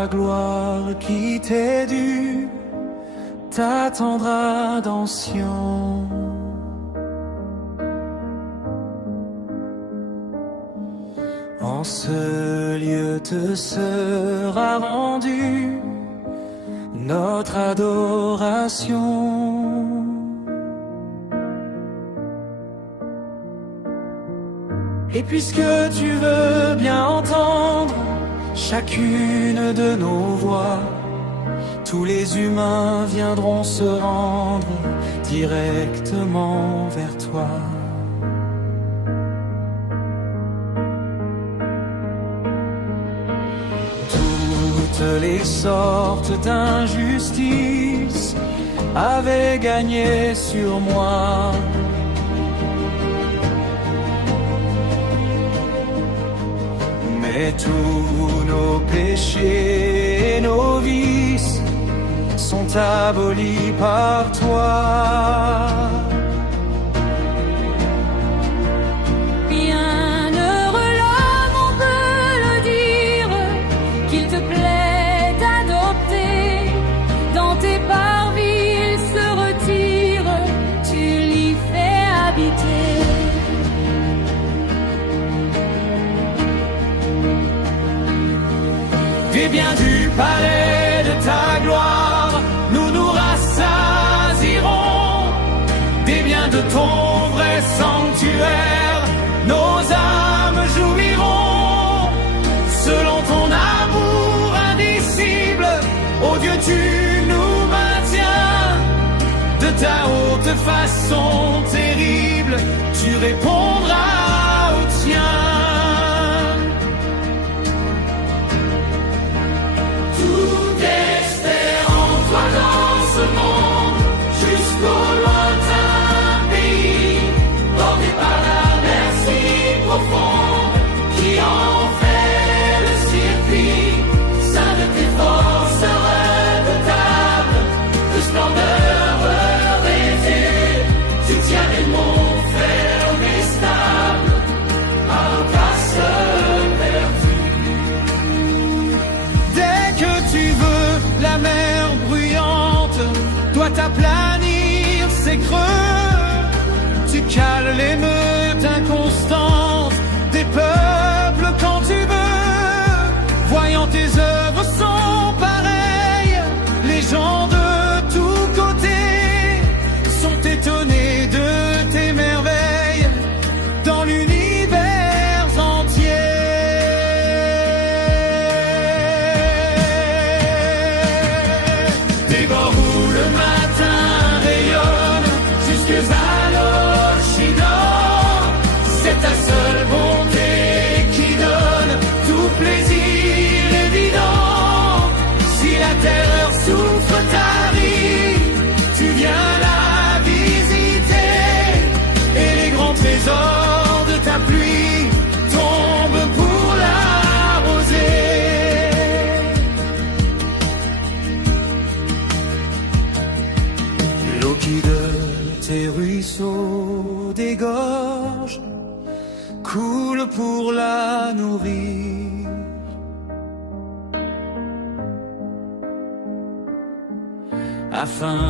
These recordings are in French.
ta gloire qui t'est due t'attendra dans Sion. En ce lieu te sera rendue notre adoration. Et puisque tu veux bien entendre chacune de nos voix, tous les humains viendront se rendre directement vers toi. Toutes les sortes d'injustices avaient gagné sur moi. Mais tous nos péchés et nos vices sont abolis par toi. Bienheureux l'homme, on peut le dire, qu'il te plaît d'adopter. Dans tes parvis il se retire, tu l'y fais habiter. Et bien du palais de ta gloire, nous nous rassasierons des biens de ton vrai sanctuaire. Nos âmes jouiront selon ton amour indicible. Ô Dieu, tu nous maintiens de ta haute façon terrible. Tu répondras aux tiens. Jusqu'au lointain pays, bordé par la mer si profonde, qui en fait le circuit, sein de tes forces redoutables, de splendeur revêtue, tu tiens les monts fermes et stables, par grâce vertu. Dès que tu veux, la mer bruyante doit aplanir ses creux. Tu cales l'émeute inconstante des peuples quand tu veux. Voyant tes œuvres sont pareilles, les gens de tous côtés sont étonnés de tes merveilles dans l'univers entier. Dévore où le matin rayonne jusqu'à l'Occident. C'est ta seule bonté qui donne tout plaisir évident. Si la terreur souffre ta vie, tu viens la visiter. Et les grands trésors de ta pluie tombent pour l'arroser. L'eau qui de tes ruisseaux dégorge coule pour la nourrir. Afin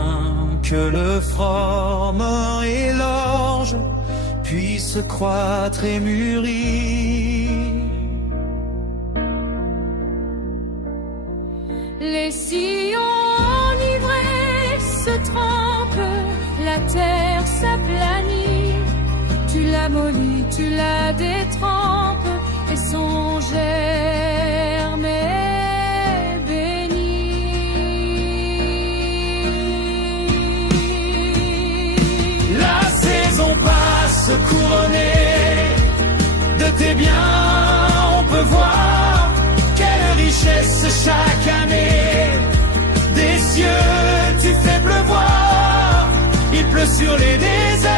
que le froment et l'orge puissent croître et mûrir. Les sillons enivrés se trempent, la terre s'aplanit. Tu la mollis, tu la détrempes, et son germe est béni. La saison passe couronnée de tes biens, on peut voir quelle richesse chaque année. Des cieux tu fais pleuvoir, il pleut sur les déserts.